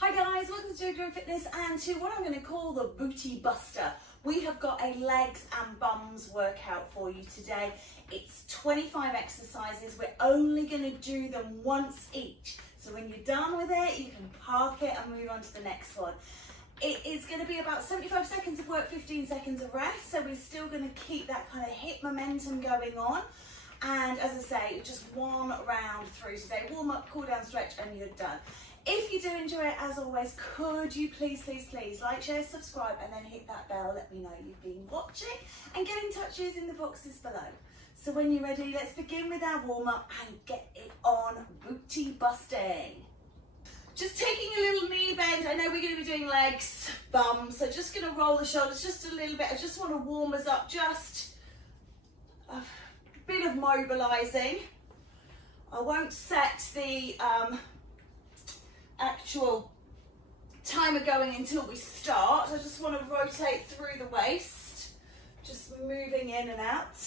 Hi guys, welcome to JoeGa Fitness and to what I'm going to call the booty buster. We have got a legs and bums workout for you today. It's 25 exercises. We're only going to do them once each. So when you're done with it, you can park it and move on to the next one. It is going to be about 75 seconds of work, 15 seconds of rest. So we're still going to keep that kind of hip momentum going on. And as I say, just one round through today. Warm up, cool down, stretch, and you're done. If you do enjoy it, as always, could you please like, share, subscribe, and then hit that bell. Let me know you've been watching and get in touch using the boxes below. So when you're ready, let's begin with our warm up and get it on booty busting. Just taking a little knee bend. I know we're going to be doing legs, bum, so just going to roll the shoulders just a little bit. I just want to warm us up, just a bit of mobilizing. I won't set the actual timer going until we start. I just want to rotate through the waist, just moving in and out.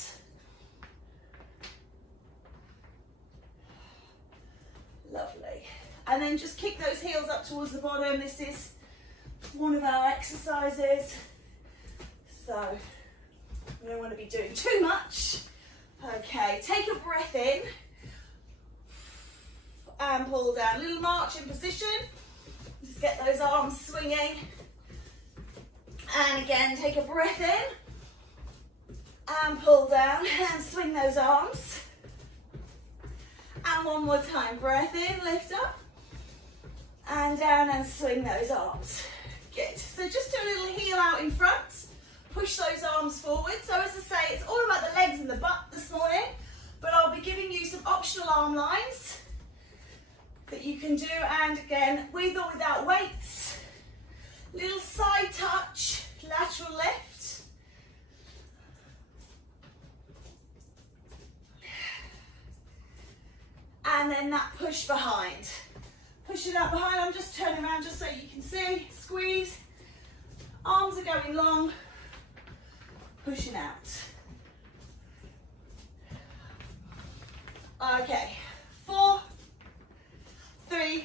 Lovely. And then just kick those heels up towards the bottom. This is one of our exercises, so we don't want to be doing too much. Okay, take a breath in and pull down. A little march in position. Just get those arms swinging. And again, take a breath in and pull down and swing those arms. And one more time, breath in, lift up and down and swing those arms. Good. So just do a little heel out in front. Push those arms forward. So as I say, it's all about the legs and the butt this morning, but I'll be giving you some optional arm lines that you can do, and again, with or without weights. Little side touch, lateral lift. And then that push behind. Push it out behind. I'm just turning around just so you can see. Squeeze. Arms are going long. Pushing out. Okay. 4, 3,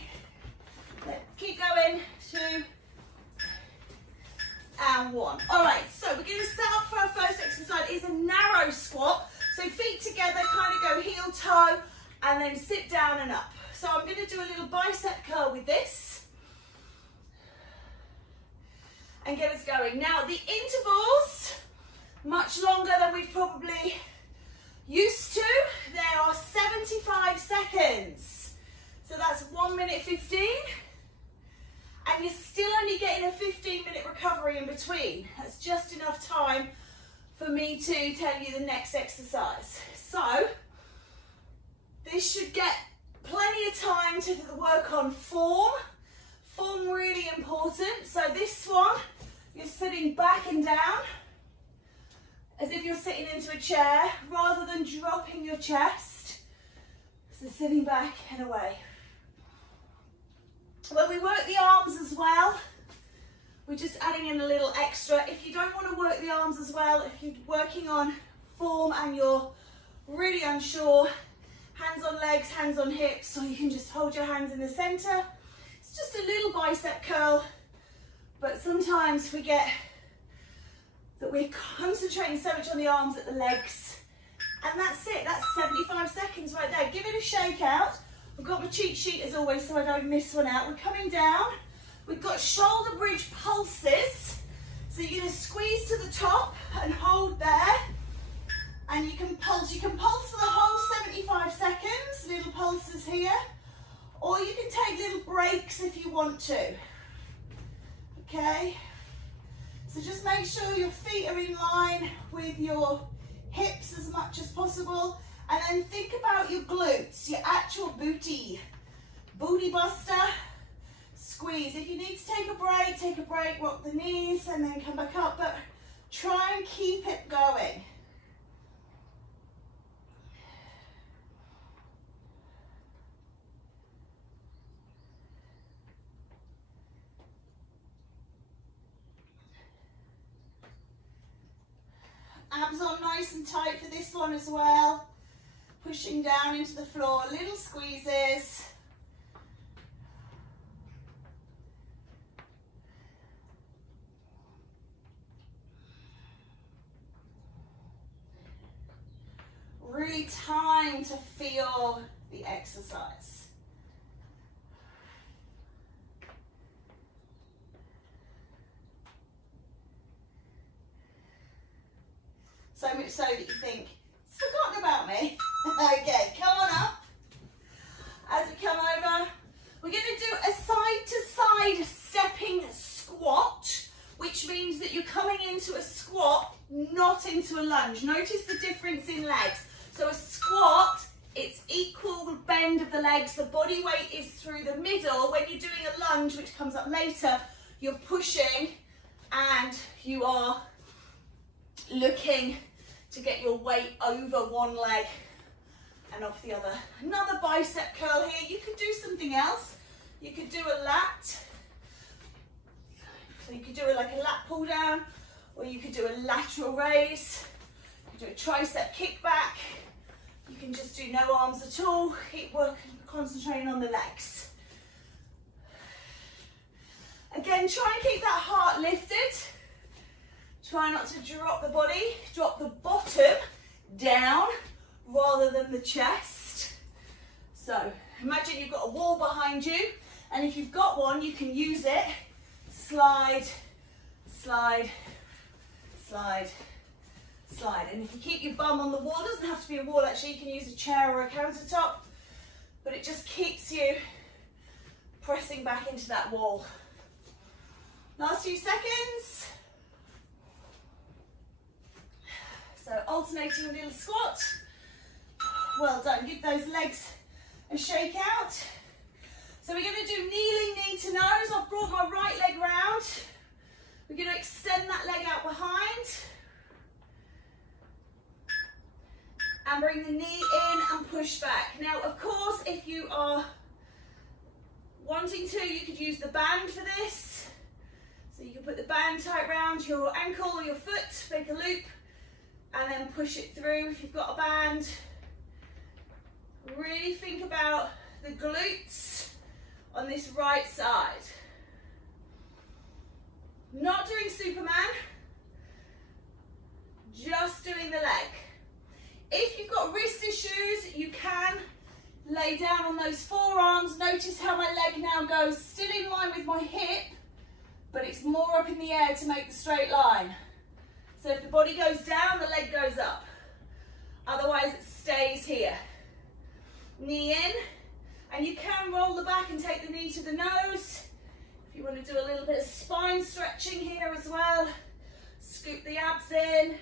keep going, 2, and 1. All right, so we're going to set up for our first exercise. It's a narrow squat. So feet together, kind of go heel toe, and then sit down and up. So I'm going to do a little bicep curl with this and get us going. Now the intervals, much longer than we've probably used to. There are 75 seconds. So that's 1 minute 15, and you're still only getting a 15-minute recovery in between. That's just enough time for me to tell you the next exercise. So this should get plenty of time to work on form. Form really important. So this one, you're sitting back and down as if you're sitting into a chair rather than dropping your chest. So sitting back and away. When we work the arms as well, we're just adding in a little extra. If you don't want to work the arms as well, if you're working on form and you're really unsure, hands on legs, hands on hips, or you can just hold your hands in the center. It's just a little bicep curl, but sometimes we get that we're concentrating so much on the arms at the legs, and that's it. That's 75 seconds right there. Give it a shake out. I've got my cheat sheet as always so I don't miss one out. We're coming down. We've got shoulder bridge pulses. So you're going to squeeze to the top and hold there. And you can pulse. You can pulse for the whole 75 seconds. Little pulses here. Or you can take little breaks if you want to. Okay. So just make sure your feet are in line with your hips as much as possible. And then think about your glutes, your actual booty. Booty buster, squeeze. If you need to take a break, rock the knees and then come back up, but try and keep it going. Abs on nice and tight for this one as well. Pushing down into the floor, little squeezes. you time to feel the exercise. So much so that you think, it's forgotten about me. Okay, come on up. As we come over, we're going to do a side-to-side stepping squat, which means that you're coming into a squat, not into a lunge. Notice the difference in legs. So a squat, it's equal bend of the legs, the body weight is through the middle. When you're doing a lunge, which comes up later, you're pushing and you are looking to get your weight over one leg and off the other. Another bicep curl here. You could do something else. You could do a lat. So you could do like a lat pull down, or you could do a lateral raise. You could do a tricep kickback. You can just do no arms at all. Keep working, concentrating on the legs. Again, try and keep that heart lifted. Try not to drop the body. Drop the bottom down rather than the chest. So imagine you've got a wall behind you, and if you've got one, you can use it. Slide, slide, slide, slide. And if you keep your bum on the wall, it doesn't have to be a wall actually, you can use a chair or a countertop, but it just keeps you pressing back into that wall. Last few seconds. So alternating a little squat. Well done, give those legs a shake out. So we're going to do kneeling knee to nose. I've brought my right leg round. We're going to extend that leg out behind. And bring the knee in and push back. Now, of course, if you are wanting to, you could use the band for this. So you can put the band tight around your ankle or your foot, make a loop, and then push it through if you've got a band. Really think about the glutes on this right side. Not doing Superman, just doing the leg. If you've got wrist issues, you can lay down on those forearms. Notice how my leg now goes still in line with my hip, but it's more up in the air to make the straight line. So if the body goes down, the leg goes up. Otherwise it stays here. Knee in, and you can roll the back and take the knee to the nose. If you want to do a little bit of spine stretching here as well, scoop the abs in.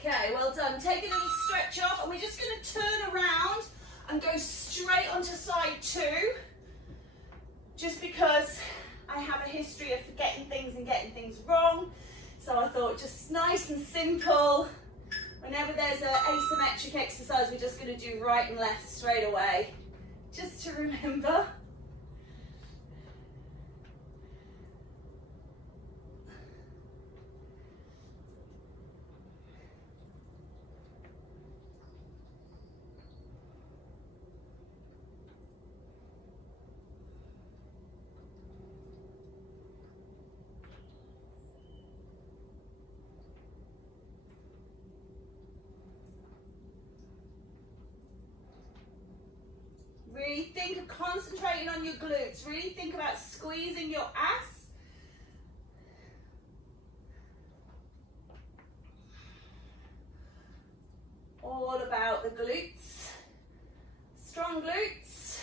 Okay, well done. Take a little stretch off, and we're just going to turn around and go straight onto side two, just because I have a history of forgetting things and getting things wrong. So I thought just nice and simple. Whenever there's an asymmetric exercise, we're just going to do right and left straight away, just to remember. Really think of concentrating on your glutes. Really think about squeezing your ass. All about the glutes. Strong glutes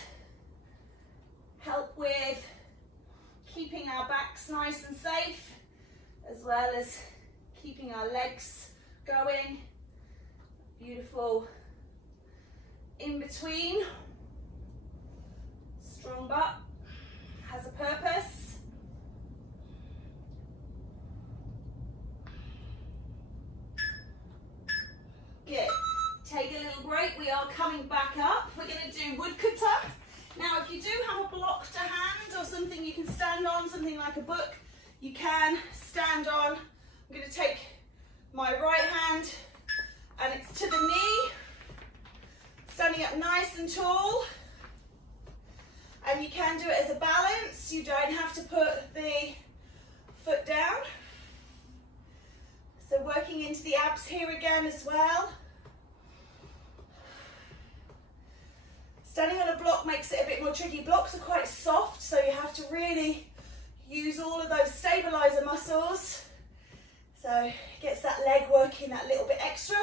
help with keeping our backs nice and safe, as well as keeping our legs going. Beautiful in between. Strong butt has a purpose. Good. Take a little break. We are coming back up. We're going to do woodcutter. Now, if you do have a block to hand or something you can stand on, something like a book, you can stand on. I'm going to take my right hand and it's to the knee, standing up nice and tall. And you can do it as a balance, you don't have to put the foot down. So working into the abs here again as well. Standing on a block makes it a bit more tricky. Blocks are quite soft, so you have to really use all of those stabilizer muscles. So it gets that leg working that little bit extra.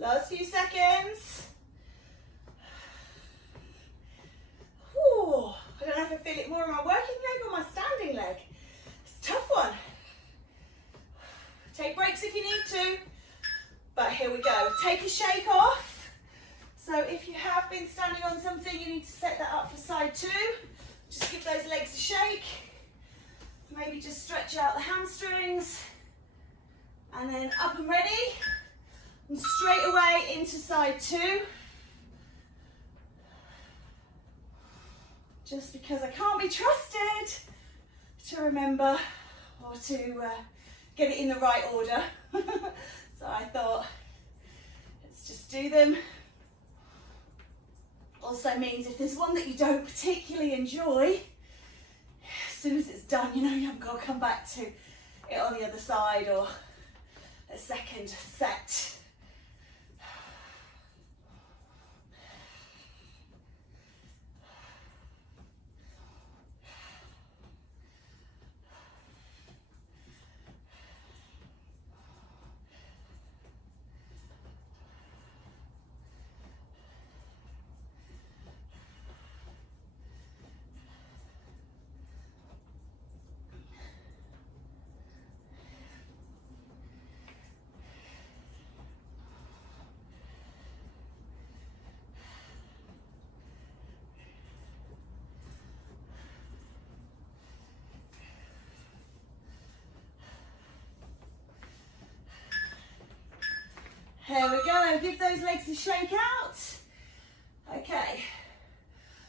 Last few seconds. Whew. I don't know if I feel it more in my working leg or my standing leg. It's a tough one. Take breaks if you need to, but here we go. Take a shake off. So if you have been standing on something, you need to set that up for side two. Just give those legs a shake. Maybe just stretch out the hamstrings. And then up and ready. And straight away into side two. Just because I can't be trusted to remember or to get it in the right order. So I thought, let's just do them. Also means if there's one that you don't particularly enjoy, as soon as it's done, you know you haven't got to come back to it on the other side or a second set. Here we go, give those legs a shake out. Okay,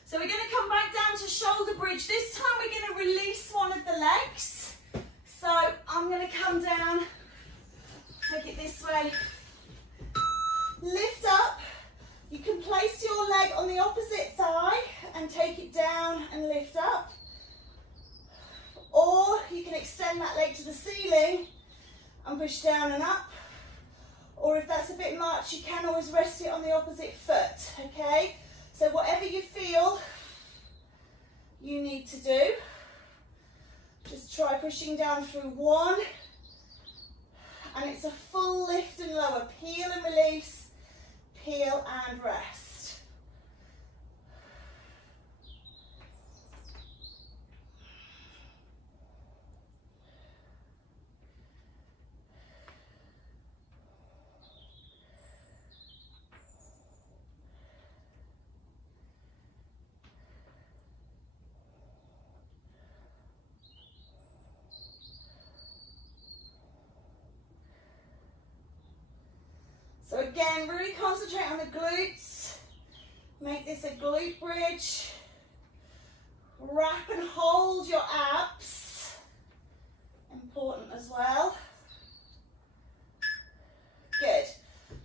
so we're going to come back down to shoulder bridge. This time we're going to release one of the legs. So I'm going to come down, take it this way, lift up. You can place your leg on the opposite thigh and take it down and lift up. Or you can extend that leg to the ceiling and push down and up. Or if that's a bit much, you can always rest it on the opposite foot, okay? So whatever you feel you need to do, just try pushing down through one, and it's a full lift and lower, peel and release, peel and rest. So again, really concentrate on the glutes. Make this a glute bridge. Wrap and hold your abs. Important as well. Good.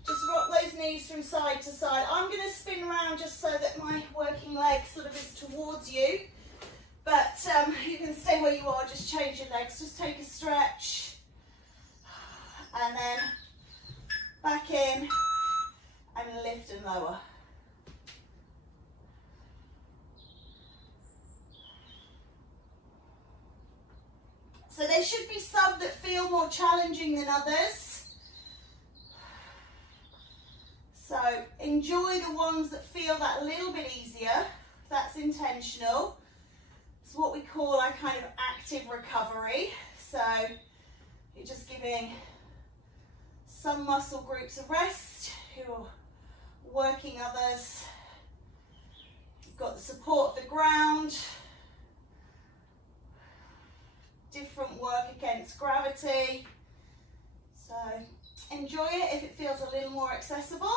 Just rock those knees from side to side. I'm going to spin around just so that my working leg sort of is towards you. But you can stay where you are, just change your legs. Just take a stretch. And then back in and lift and lower. So there should be some that feel more challenging than others. So enjoy the ones that feel that little bit easier. That's intentional. It's what we call our kind of active recovery. So you're just giving some muscle groups of rest, who are working others. You've got the support of the ground, different work against gravity. So enjoy it if it feels a little more accessible.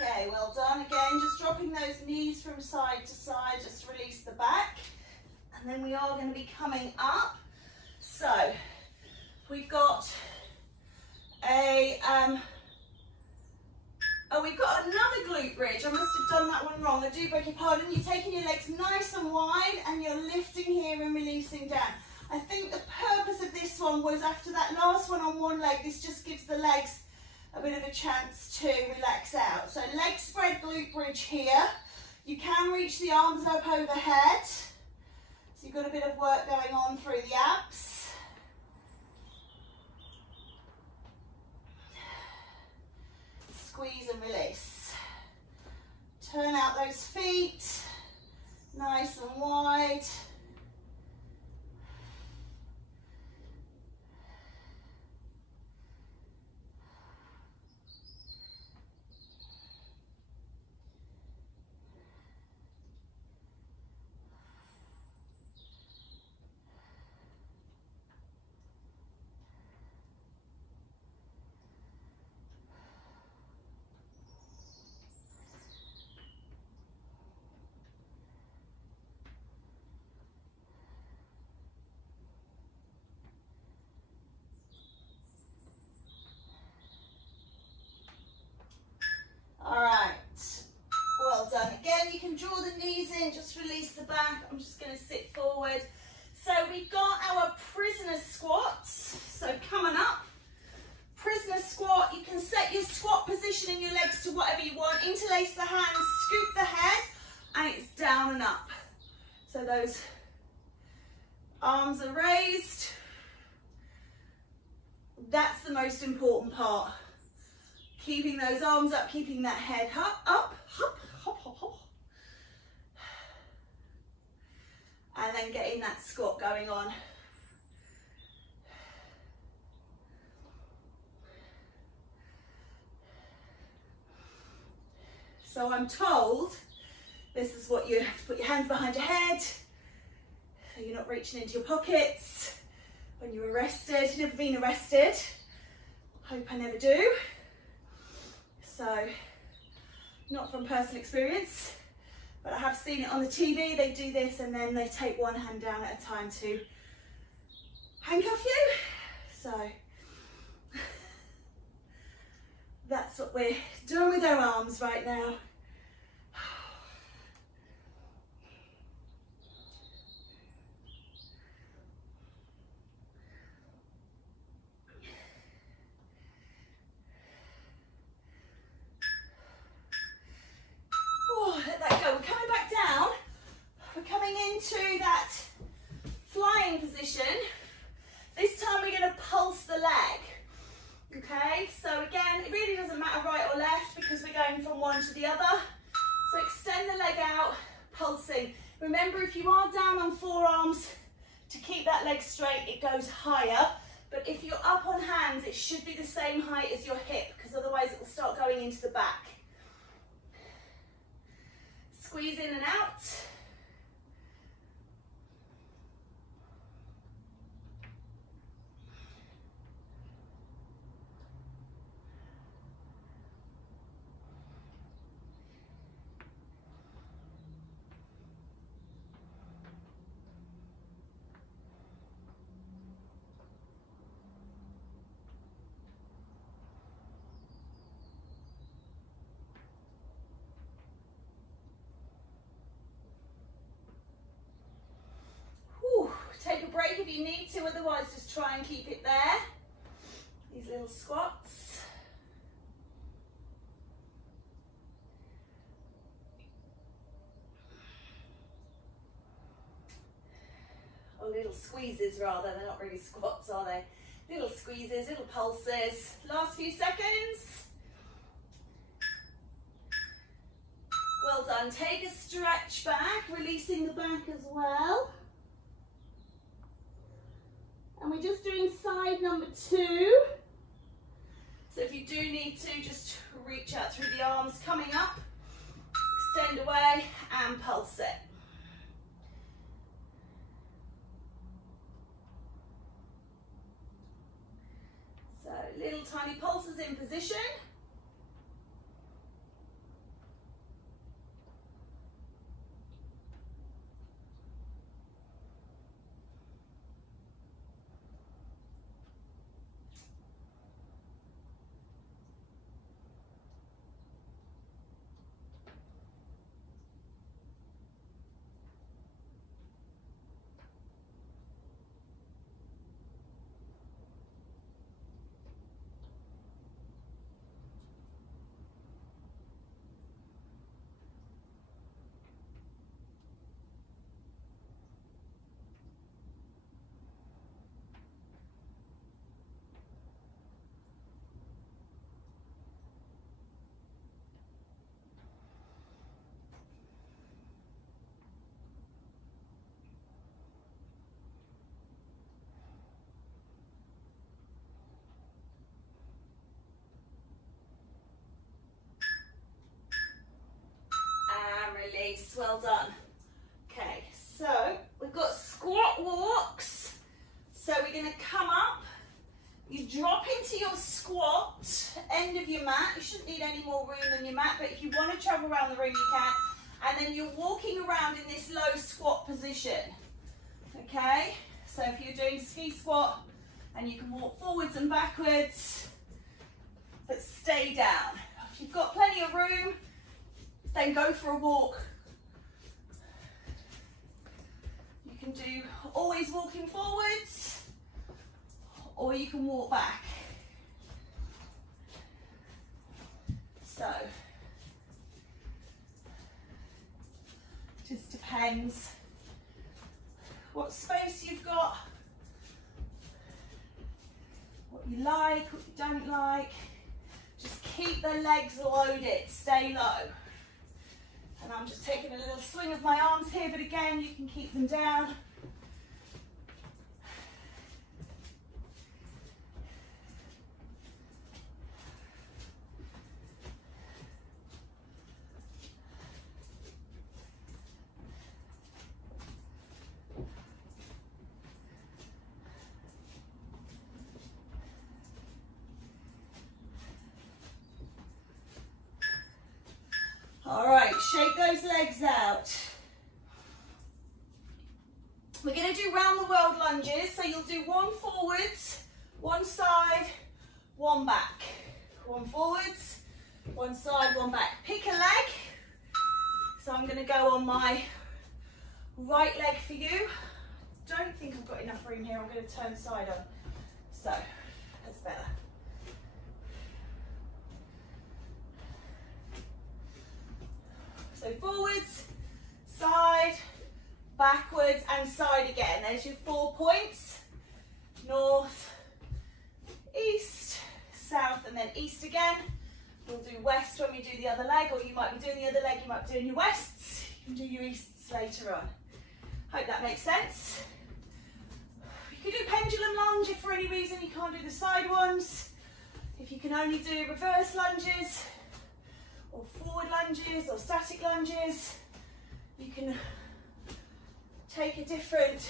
Okay, well done. Again, just dropping those knees from side to side, just release the back. And then we are going to be coming up. So, we've got we've got another glute bridge. I must have done that one wrong. I do beg your pardon. You're taking your legs nice and wide and you're lifting here and releasing down. I think the purpose of this one was after that last one on one leg, this just gives the legs a bit of a chance to relax out. So leg spread glute bridge here. You can reach the arms up overhead. So you've got a bit of work going on through the abs. Squeeze and release. Turn out those feet, nice and wide. All right, well done. Again, you can draw the knees in, just release the back. I'm just going to sit forward. So we've got our prisoner squats. So coming up, prisoner squat. You can set your squat position in your legs to whatever you want. Interlace the hands, scoop the head, and it's down and up. So those arms are raised. That's the most important part. Keeping those arms up, keeping that head up, hop, hop, hop, hop. And then getting that squat going on. So I'm told this is what you have to put your hands behind your head, so you're not reaching into your pockets when you're arrested. You've never been arrested. Hope I never do. So, not from personal experience, but I have seen it on the TV. They do this and then they take one hand down at a time to handcuff you. So, that's what we're doing with our arms right now. Let that go. We're coming back down. We're coming into that flying position. This time we're going to pulse the leg. Okay, so again, it really doesn't matter right or left because we're going from one to the other. So extend the leg out, pulsing. Remember, if you are down on forearms, to keep that leg straight, it goes higher. But if you're up on hands, it should be the same height as your hip because otherwise it will start going into the back. Squeeze in and out. Take a break if you need to, otherwise just try and keep it there. These little squats. or little squeezes rather, they're not really squats, are they? Little squeezes, little pulses. Last few seconds. Well done. Take a stretch back, releasing the back as well. And we're just doing side number 2. So if you do need to, just reach out through the arms, coming up, extend away and pulse it. So little tiny pulses in position. Release, well done. Okay, so we've got squat walks. So we're going to come up, you drop into your squat, end of your mat. You shouldn't need any more room than your mat, but if you want to travel around the room, you can. And then you're walking around in this low squat position. Okay, so if you're doing ski squat, and you can walk forwards and backwards, but stay down. If you've got plenty of room, then go for a walk. You can do always walking forwards, or you can walk back. So, just depends what space you've got, what you like, what you don't like. Just keep the legs loaded, stay low. And I'm just taking a little swing of my arms here, but again, you can keep them down. All right, shake those legs out. We're going to do round the world lunges. So you'll do one forwards, one side, one back. One forwards, one side, one back. Pick a leg. So I'm going to go on my right leg for you. Don't think I've got enough room here. I'm going to turn side on. So that's better. So forwards, side, backwards and side again. There's your 4 points. North, east, south and then east again. We'll do west when we do the other leg, or you might be doing the other leg, you might be doing your wests. You can do your easts later on. Hope that makes sense. You can do pendulum lunge if for any reason you can't do the side ones. If you can only do reverse lunges, or forward lunges or static lunges, you can take a different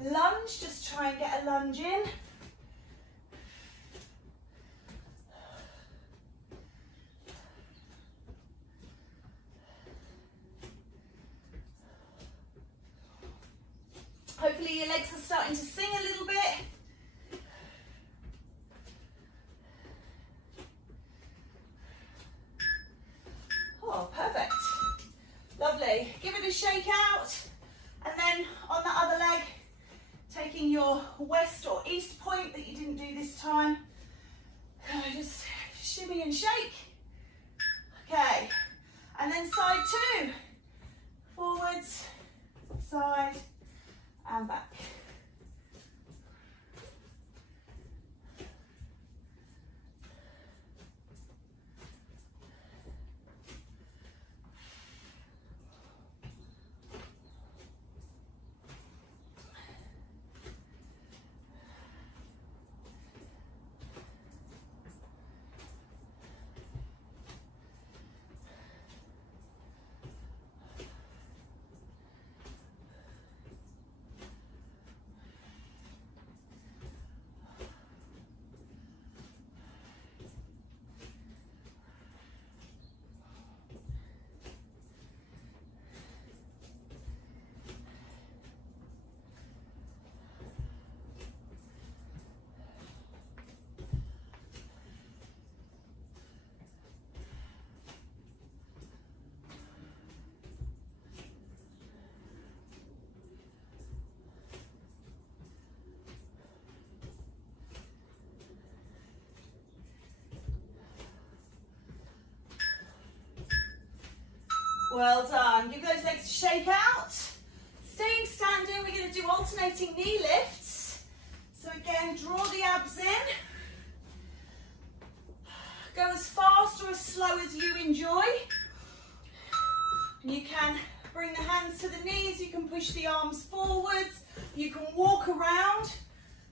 lunge, just try and get a lunge in. Hopefully your legs are starting to sing a little bit. Oh, perfect. Lovely. Give it a shake out. And then on the other leg, taking your west or east point that you didn't do this time, just shimmy and shake. Okay. And then side 2. Forwards, side, and back. Well done. Give those legs a shake out. Staying standing, we're going to do alternating knee lifts. So again, draw the abs in. Go as fast or as slow as you enjoy. And you can bring the hands to the knees, you can push the arms forwards, you can walk around.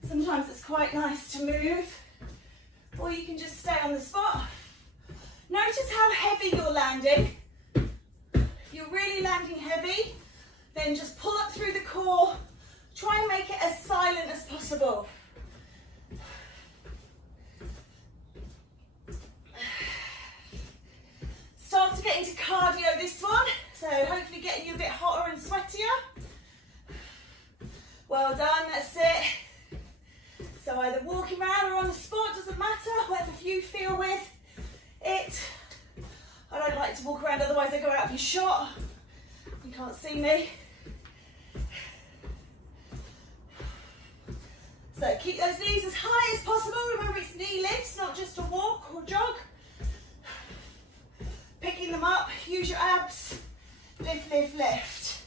Sometimes it's quite nice to move, or you can just stay on the spot. Notice how heavy you're landing. If you're really landing heavy, then just pull up through the core. Try and make it as silent as possible. Start to get into cardio this one, so hopefully getting you a bit hotter and sweatier. Well done, that's it. So either walking around or on the spot, doesn't matter, whatever you feel with it. I don't like to walk around, otherwise I go out of your shot. You can't see me. So keep those knees as high as possible. Remember, it's knee lifts, not just a walk or jog. Picking them up, use your abs. Lift, lift, lift.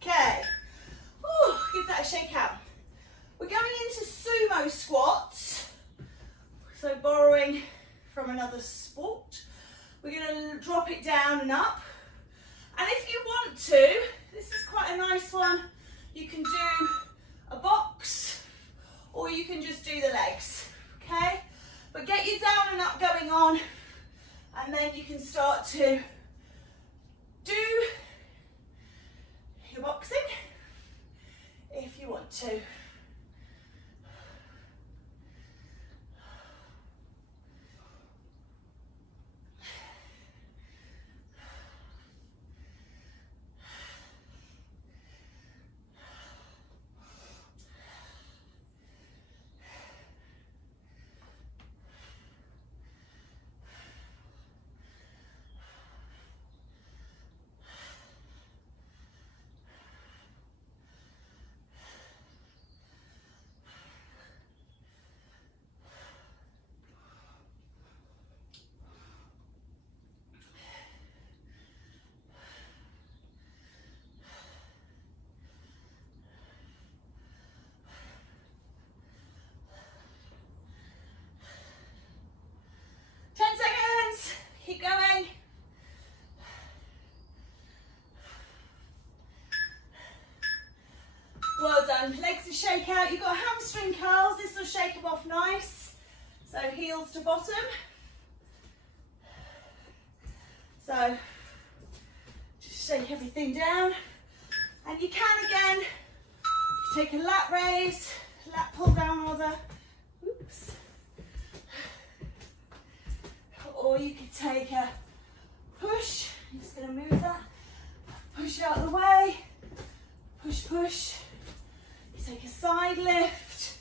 Okay. Ooh, give that a shake out. We're going into sumo squats. So borrowing from another sport. We're going to drop it down and up. And if you want to, this is quite a nice one. You can do a box or you can just do the legs, okay? But get your down and up going on, and then you can start to do your boxing if you want to. Keep going. Well done. Legs to shake out. You've got hamstring curls. This will shake them off nice. So heels to bottom. So just shake everything down. And you can again take a lat raise, lat pull down rather. Oops. Or you could take a push. I'm just going to move that. Push out of the way. Push, push. You take a side lift.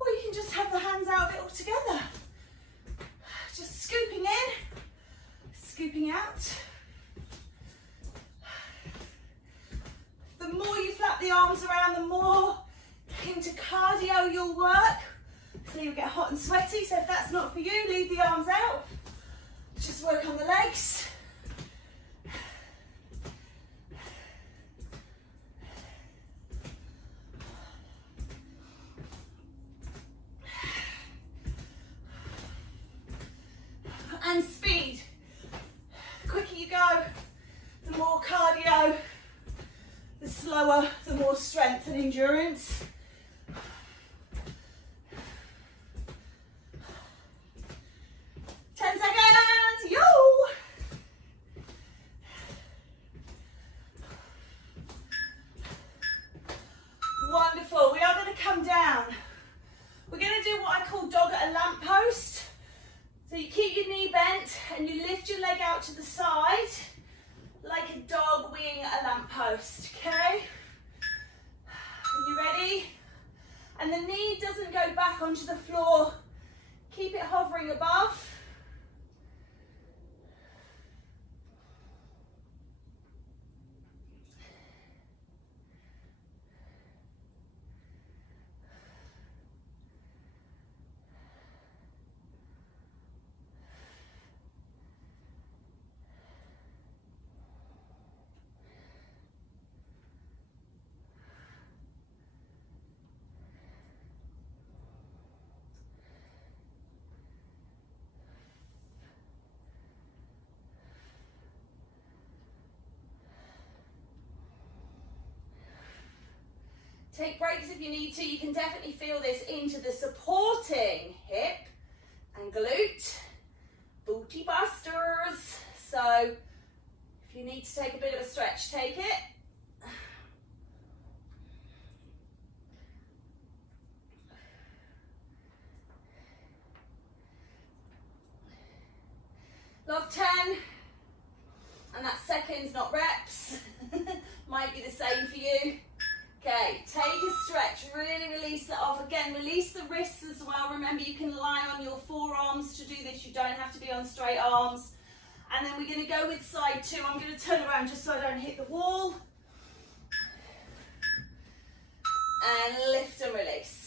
Or you can just have the hands out of it all together. Just scooping in, scooping out. The more you flap the arms around, the more into cardio you'll work. So you'll get hot and sweaty. So if that's not for you, leave the arms out. Just work on the legs. And speed. The quicker you go, the more cardio, the slower, the more strength and endurance. Wonderful. We are going to come down. We're going to do what I call dog at a lamppost. So you keep your knee bent and you lift your leg out to the side like a dog winging a lamppost, okay? Are you ready? And the knee doesn't go back onto the floor. Keep it hovering above. if you need to. You can definitely feel this into the supporting hip and glute. Booty busters. So if you need to take a bit of a stretch, take it. Last 10, and that's seconds, not reps. Might be the same for you. Okay, take a stretch, really release that off. Again, release the wrists as well. Remember, you can lie on your forearms to do this. You don't have to be on straight arms. And then we're going to go with side 2. I'm going to turn around just so I don't hit the wall. And lift and release.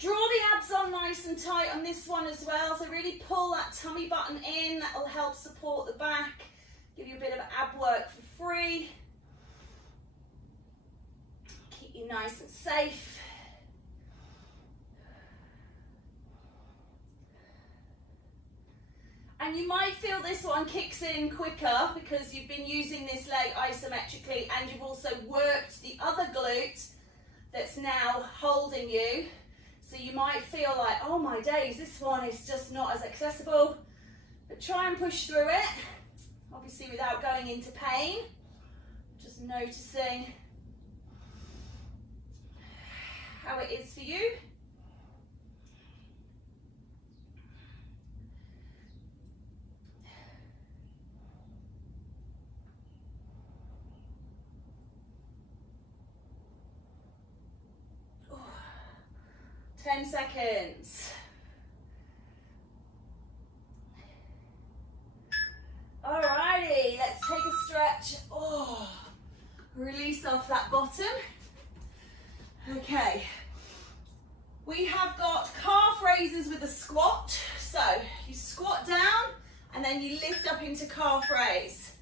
Draw the abs on nice and tight on this one as well. So really pull that tummy button in. That will help support the back. Give you a bit of ab work for free. Keep you nice and safe. And you might feel this one kicks in quicker because you've been using this leg isometrically and you've also worked the other glute that's now holding you. So you might feel like, oh my days, this one is just not as accessible. But try and push through it, obviously without going into pain. Just noticing how it is for you. Oh, 10 seconds. Alrighty, let's take a stretch. Oh, release off that bottom. Okay, we have got calf raises with a squat. So you squat down and then you lift up into calf raise.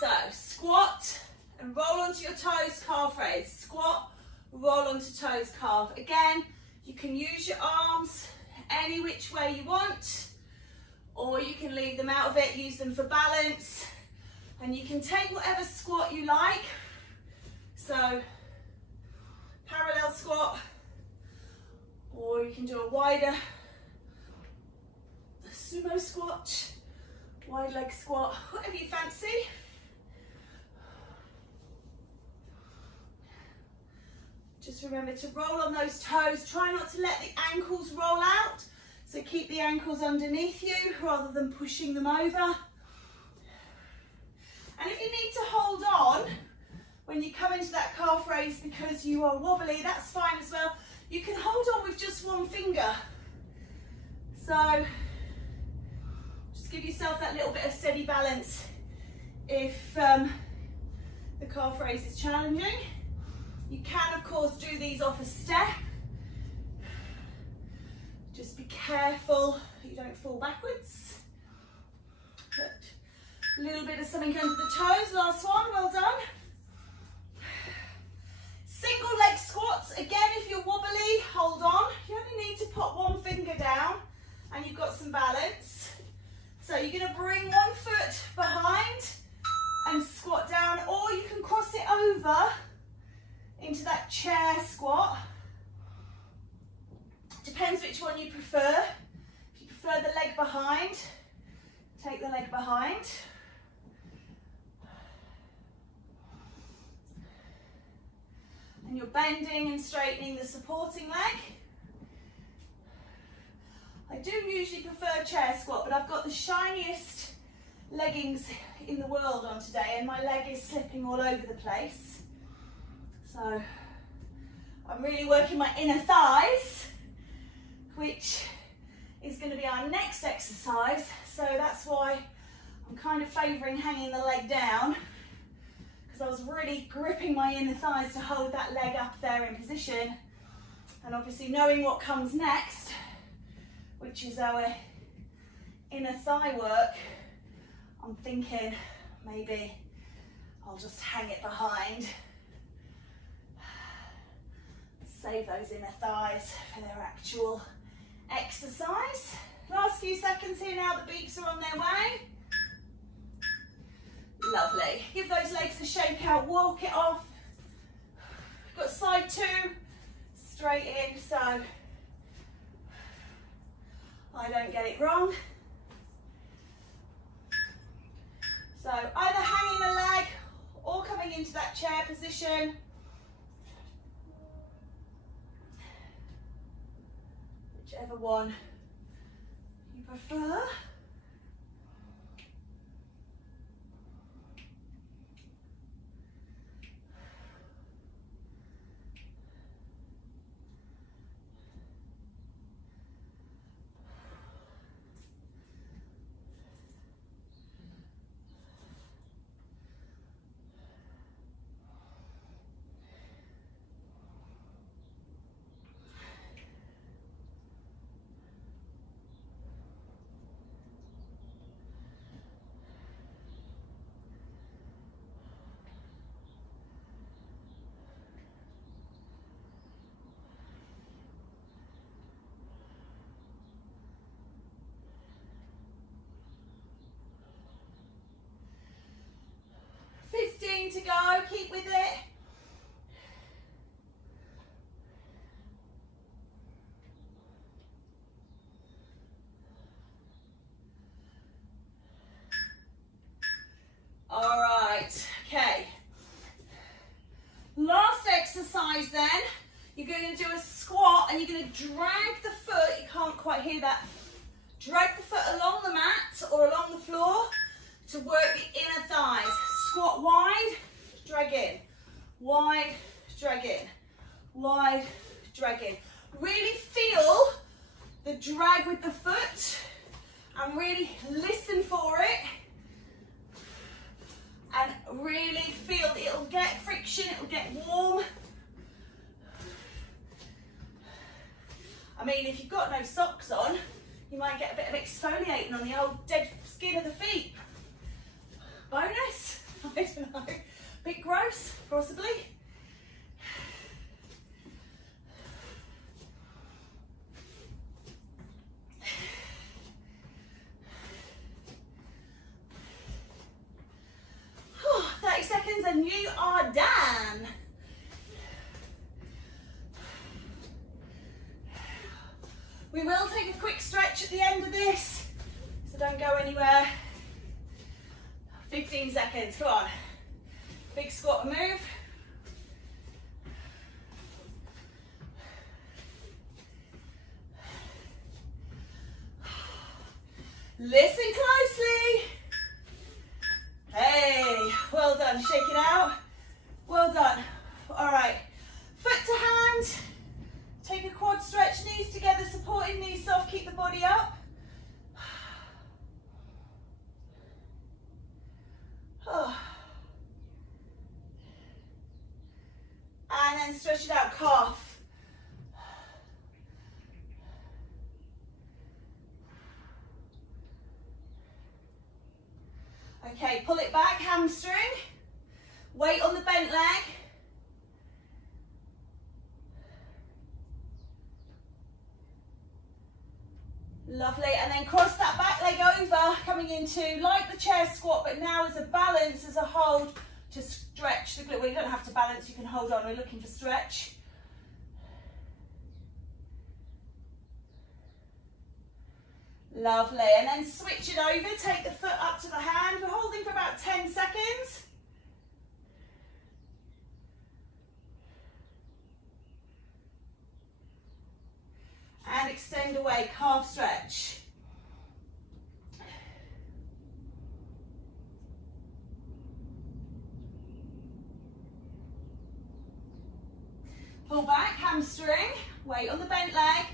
So squat and roll onto your toes, calf raise. Squat, roll onto toes, calf. Again, you can use your arms any which way you want, or you can leave them out of it, use them for balance, and you can take whatever squat you like. So parallel squat, or you can do a wider sumo squat, wide leg squat, whatever you fancy. Just remember to roll on those toes. Try not to let the ankles roll out. So keep the ankles underneath you rather than pushing them over. And if you need to hold on when you come into that calf raise because you are wobbly, that's fine as well. You can hold on with just one finger. So just give yourself that little bit of steady balance if the calf raise is challenging. You can, of course, do these off a step. Just be careful you don't fall backwards. But a little bit of something under the toes. Last one, well done. Single leg squats. Again, if you're wobbly, hold on. You only need to put one finger down and you've got some balance. So you're going to bring one foot behind and squat down, or you can cross it over into that chair squat. Depends which one you prefer. If you prefer the leg behind, take the leg behind. And you're bending and straightening the supporting leg. I do usually prefer chair squat, but I've got the shiniest leggings in the world on today and my leg is slipping all over the place. So I'm really working my inner thighs, which is going to be our next exercise. So that's why I'm kind of favouring hanging the leg down, because I was really gripping my inner thighs to hold that leg up there in position. And obviously knowing what comes next, which is our inner thigh work, I'm thinking maybe I'll just hang it behind. Save those inner thighs for their actual exercise. Last few seconds here now, the beeps are on their way. Lovely. Give those legs a shake out, walk it off. Got side 2, straight in, so I don't get it wrong. So either hanging the leg or coming into that chair position. Whichever one you prefer. To go, keep with it. All right, okay. Last exercise then, you're going to do a squat and you're going to drag the foot, you can't quite hear that, drag the foot along the mat or along the floor to work the inner thighs. Squat wide, drag in, wide, drag in, wide, drag in. Really feel the drag with the foot and really listen for it and really feel that it'll get friction, it'll get warm. I mean, if you've got no socks on, you might get a bit of exfoliating on the old dead skin of the feet. Bonus? I don't know. Bit gross, possibly. Whew, 30 seconds and you are done. We will take a quick stretch at the end of this, so don't go anywhere. 15 seconds, come on. Big squat and move. Listen closely. Hey, well done, shake it out. Well done. All right, foot to hand. Take a quad stretch, knees together, supporting knees soft, keep the body up. And then stretch it out, calf. Okay, pull it back, hamstring. Weight on the bent leg. Lovely, and then cross that back leg over, coming into like the chair squat, but now as a balance, as a hold to stretch the glute. Well, you don't have to balance, you can hold on, we're looking for stretch. Lovely, and then switch it over, take the foot up to the hand. We're holding for about 10 seconds. And extend away, calf stretch. Pull back, hamstring, weight on the bent leg.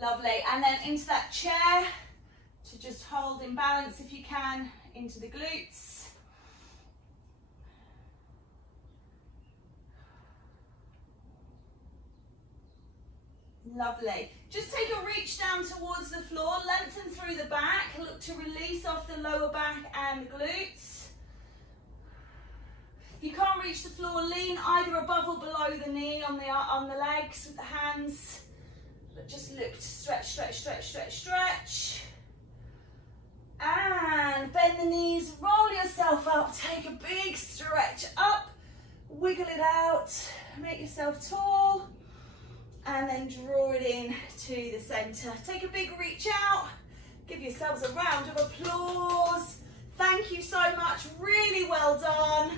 Lovely, and then into that chair to just hold in balance if you can, into the glutes. Lovely. Just take a reach down towards the floor, lengthen through the back, look to release off the lower back and the glutes. If you can't reach the floor, lean either above or below the knee on the legs with the hands. Just look to stretch, stretch, stretch, stretch, stretch. And bend the knees, roll yourself up, take a big stretch up, wiggle it out, make yourself tall, and then draw it in to the center. Take a big reach out, give yourselves a round of applause. Thank you so much, really well done.